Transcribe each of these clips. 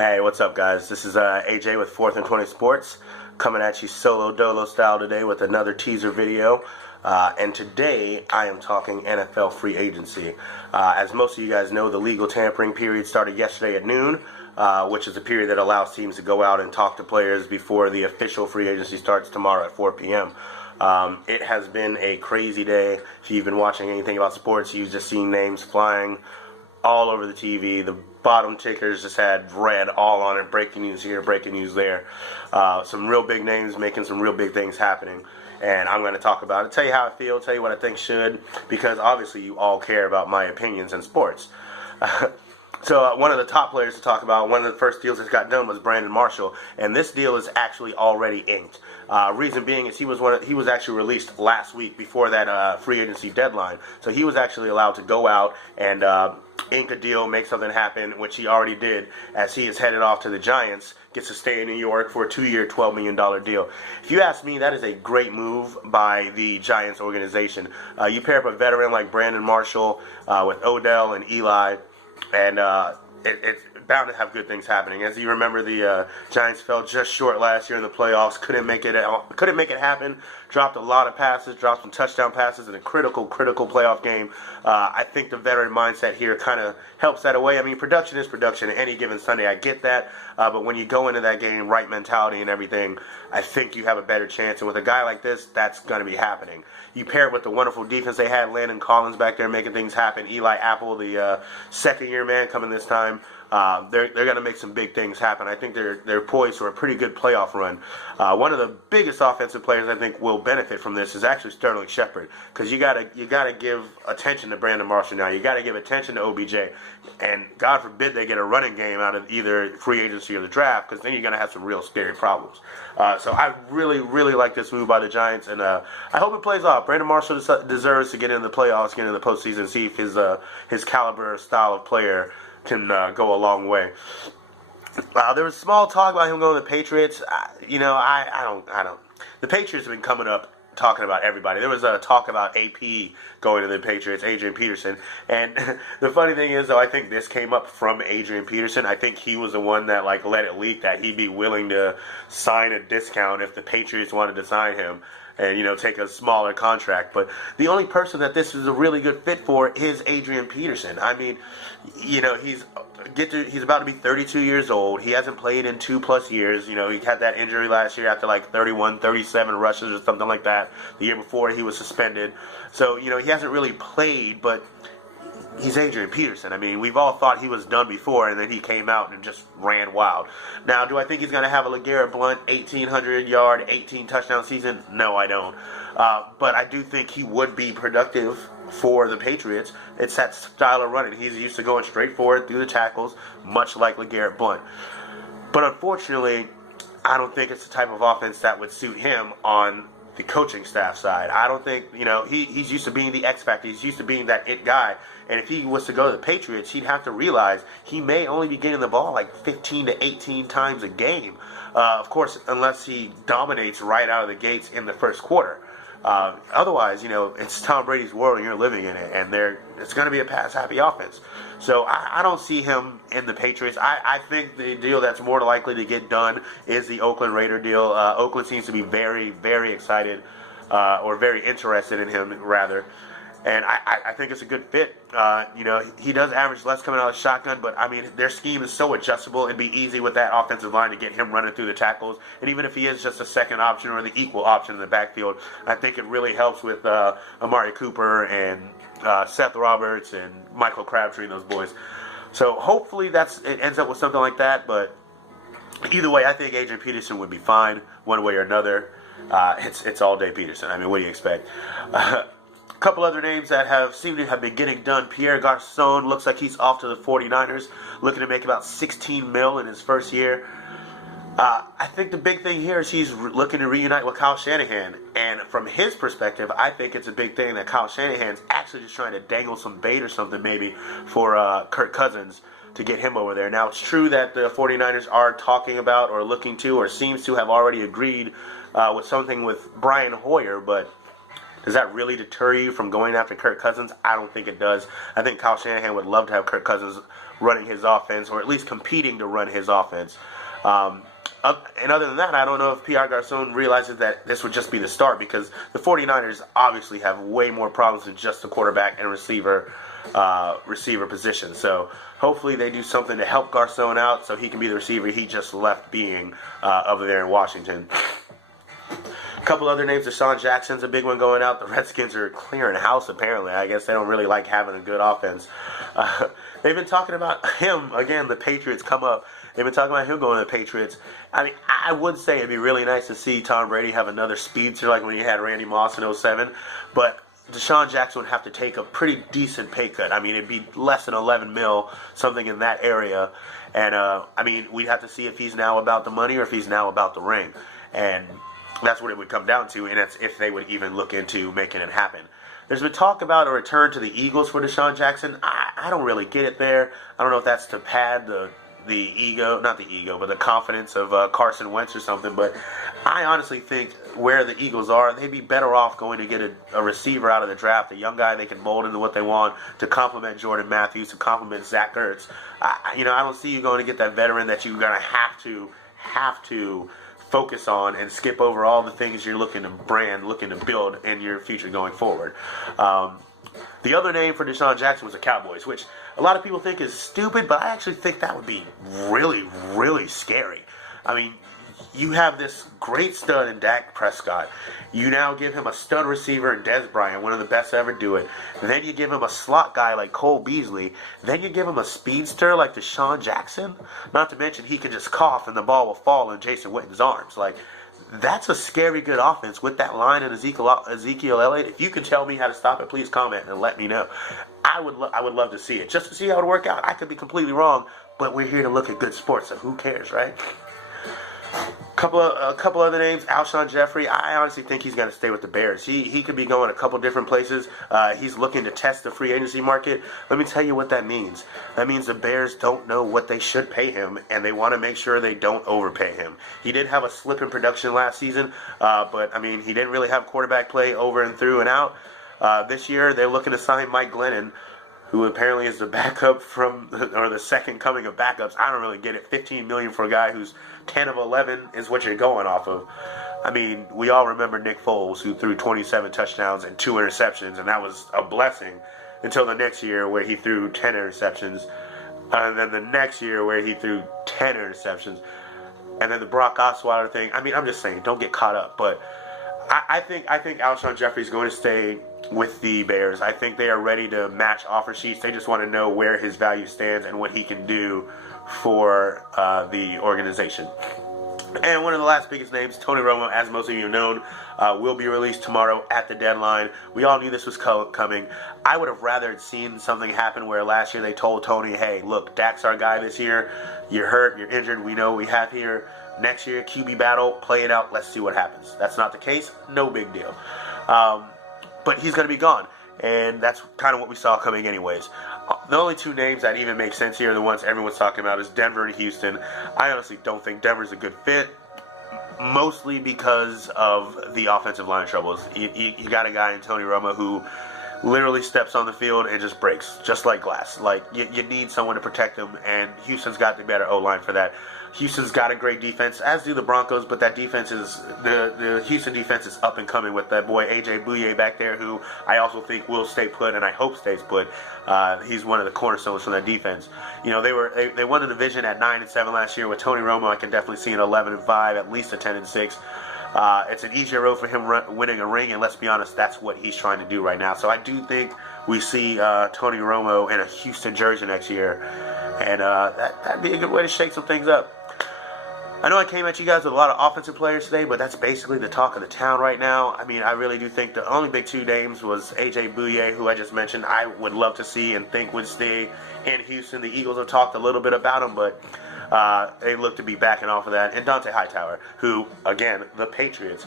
Hey, what's up, guys? This is AJ with 4th and 20 Sports, coming at you solo dolo style today with another teaser video. And today I am talking NFL free agency. As most of you guys know, the legal tampering period started yesterday at noon, which is a period that allows teams to go out and talk to players before the official free agency starts tomorrow at 4 p.m. It has been a crazy day. If you've been watching anything about sports, you've just seen names flying all over the TV. The bottom tickers just had red all on it. Breaking news here, breaking news there. Some real big names making some real big things happening. And I'm going to talk about it, tell you how I feel, tell you what I think should, because obviously you all care about my opinions in sports. So one of the top players to talk about, one of the first deals that got done was Brandon Marshall, and this deal is actually already inked. Reason being is he was actually released last week before that free agency deadline, so he was actually allowed to go out and ink a deal, make something happen, which he already did, as he is headed off to the Giants, gets to stay in New York for a 2-year, $12 million deal. If you ask me, that is a great move by the Giants organization. You pair up a veteran like Brandon Marshall with Odell and Eli, and it's bound to have good things happening. As you remember, the Giants fell just short last year in the playoffs. Couldn't make it happen. Dropped a lot of passes. Dropped some touchdown passes in a critical playoff game. I think the veteran mindset here kind of helps that away. I mean, production is production. Any given Sunday, I get that. But when you go into that game, right mentality and everything, I think you have a better chance. And with a guy like this, that's going to be happening. You pair it with the wonderful defense they had, Landon Collins back there making things happen. Eli Apple, the second-year man coming this time. They're going to make some big things happen. I think they're poised for a pretty good playoff run. One of the biggest offensive players I think will benefit from this is actually Sterling Shepard, because you gotta give attention to Brandon Marshall now. You got to give attention to OBJ, and God forbid they get a running game out of either free agency or the draft, because then you're going to have some real scary problems. So I really like this move by the Giants, and I hope it plays off. Brandon Marshall deserves to get into the playoffs, get into the postseason, see if his caliber, style of player can go a long way. There was small talk about him going to the Patriots. I don't. The Patriots have been coming up talking about everybody. There was a talk about AP going to the Patriots, Adrian Peterson. And the funny thing is, though, I think this came up from Adrian Peterson. I think he was the one that let it leak that he'd be willing to sign a discount if the Patriots wanted to sign him and, take a smaller contract. But the only person that this is a really good fit for is Adrian Peterson. I mean, he's about to be 32 years old. He hasn't played in 2+ years. He had that injury last year after 31, 37 rushes or something like that. The year before he was suspended. So, he hasn't really played, but he's Adrian Peterson. I mean, we've all thought he was done before, and then he came out and just ran wild. Now, do I think he's going to have a LeGarrette Blount 1,800-yard, 18-touchdown season? No, I don't. But I do think he would be productive for the Patriots. It's that style of running. He's used to going straight forward through the tackles, much like LeGarrette Blount. But unfortunately, I don't think it's the type of offense that would suit him on the coaching staff side. I don't think, he's used to being the X factor. He's used to being that it guy. And if he was to go to the Patriots, he'd have to realize he may only be getting the ball 15 to 18 times a game. Of course, unless he dominates right out of the gates in the first quarter. Otherwise, it's Tom Brady's world and you're living in it. And it's going to be a pass-happy offense. So I don't see him in the Patriots. I think the deal that's more likely to get done is the Oakland Raider deal. Oakland seems to be very, very excited or very interested in him, rather. And I think it's a good fit. He does average less coming out of the shotgun, but, I mean, their scheme is so adjustable. It'd be easy with that offensive line to get him running through the tackles. And even if he is just a second option or the equal option in the backfield, I think it really helps with Amari Cooper and Seth Roberts and Michael Crabtree and those boys. So hopefully it ends up with something like that. But either way, I think Adrian Peterson would be fine one way or another. It's all day Peterson. I mean, what do you expect? Couple other names that seem to have been getting done. Pierre Garçon looks like he's off to the 49ers, looking to make about $16 million in his first year. I think the big thing here is he's looking to reunite with Kyle Shanahan. And from his perspective, I think it's a big thing that Kyle Shanahan's actually just trying to dangle some bait or something maybe for Kirk Cousins to get him over there. Now, it's true that the 49ers are talking about or looking to or seems to have already agreed with something with Brian Hoyer, but does that really deter you from going after Kirk Cousins? I don't think it does. I think Kyle Shanahan would love to have Kirk Cousins running his offense, or at least competing to run his offense. And other than that, I don't know if Pierre Garçon realizes that this would just be the start, because the 49ers obviously have way more problems than just the quarterback and receiver position. So hopefully they do something to help Garçon out so he can be the receiver he just left being over there in Washington. A couple other names. DeSean Jackson's a big one going out. The Redskins are clearing house, apparently. I guess they don't really like having a good offense. They've been talking about him, again, the Patriots come up. They've been talking about him going to the Patriots. I mean, I would say it'd be really nice to see Tom Brady have another speedster like when he had Randy Moss in 2007. But DeSean Jackson would have to take a pretty decent pay cut. I mean, it'd be less than 11 mil, something in that area. And, I mean, we'd have to see if he's now about the money or if he's now about the ring. And that's what it would come down to, and that's if they would even look into making it happen. There's been talk about a return to the Eagles for DeSean Jackson. I don't really get it there. I don't know if that's to pad the ego, not the ego, but the confidence of Carson Wentz or something. But I honestly think where the Eagles are, they'd be better off going to get a receiver out of the draft, a young guy they can mold into what they want, to complement Jordan Matthews, to complement Zach Ertz. I don't see you going to get that veteran that you're going to have to focus on and skip over all the things you're looking to build in your future going forward. The other name for DeSean Jackson was the Cowboys, which a lot of people think is stupid, but I actually think that would be really, really scary. I mean, you have this great stud in Dak Prescott. You now give him a stud receiver in Dez Bryant, one of the best to ever do it. Then you give him a slot guy like Cole Beasley. Then you give him a speedster like DeSean Jackson. Not to mention he can just cough and the ball will fall in Jason Witten's arms. Like, that's a scary good offense with that line in Ezekiel Elliott. If you can tell me how to stop it, please comment and let me know. I would love to see it, just to see how it would work out. I could be completely wrong, but we're here to look at good sports, so who cares, right? A couple other names. Alshon Jeffrey. I honestly think he's going to stay with the Bears. He could be going a couple different places. He's looking to test the free agency market. Let me tell you what that means. That means the Bears don't know what they should pay him, and they want to make sure they don't overpay him. He did have a slip in production last season, but, I mean, he didn't really have quarterback play over and through and out. This year, they're looking to sign Mike Glennon, who apparently is the backup or the second coming of backups. I don't really get it. $15 million for a guy who's 10 of 11 is what you're going off of. I mean, we all remember Nick Foles, who threw 27 touchdowns and 2 interceptions, and that was a blessing until the next year where he threw 10 interceptions, and then the next year where he threw 10 interceptions, and then the Brock Osweiler thing. I mean, I'm just saying, don't get caught up, but I think Alshon Jeffrey is going to stay with the Bears. I think they are ready to match offer sheets. They just want to know where his value stands and what he can do for the organization. And one of the last biggest names, Tony Romo, as most of you have known, will be released tomorrow at the deadline. We all knew this was coming. I would have rather seen something happen where last year they told Tony, hey, look, Dak's our guy this year. You're hurt, you're injured, we know what we have here. Next year, QB battle, play it out, let's see what happens. That's not the case, no big deal. But he's going to be gone, and that's kind of what we saw coming anyways. The only two names that even make sense here are the ones everyone's talking about is Denver and Houston. I honestly don't think Denver's a good fit, mostly because of the offensive line troubles. You got a guy in Tony Romo who literally steps on the field and just breaks, just like glass. Like, you need someone to protect him, and Houston's got the better O-line for that. Houston's got a great defense, as do the Broncos, but that defense is, the Houston defense is up and coming with that boy AJ Bouye back there, who I also think will stay put, and I hope stays put. He's one of the cornerstones from that defense. You know, they won the division at 9-7 last year. With Tony Romo, I can definitely see an 11-5, at least a 10-6. It's an easier road for him winning a ring, and let's be honest, that's what he's trying to do right now. So I do think we see Tony Romo in a Houston jersey next year, and that'd be a good way to shake some things up. I know I came at you guys with a lot of offensive players today, but that's basically the talk of the town right now. I mean, I really do think the only big two names was AJ Bouye, who I just mentioned. I would love to see and think would stay in Houston. The Eagles have talked a little bit about him, but they look to be backing off of that. And Dante Hightower, who, again, the Patriots,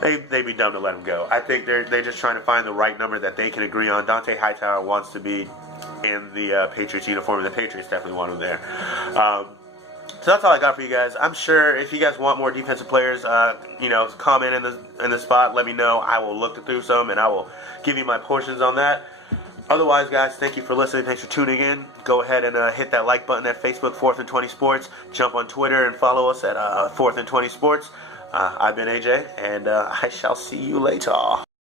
they'd be dumb to let him go. I think they're just trying to find the right number that they can agree on. Dante Hightower wants to be in the Patriots uniform, and the Patriots definitely want him there. So that's all I got for you guys. I'm sure if you guys want more defensive players, comment in the spot. Let me know. I will look through some, and I will give you my portions on that. Otherwise, guys, thank you for listening. Thanks for tuning in. Go ahead and hit that like button at Facebook, 4th and 20 Sports. Jump on Twitter and follow us at 4th and 20 Sports. I've been AJ, and I shall see you later.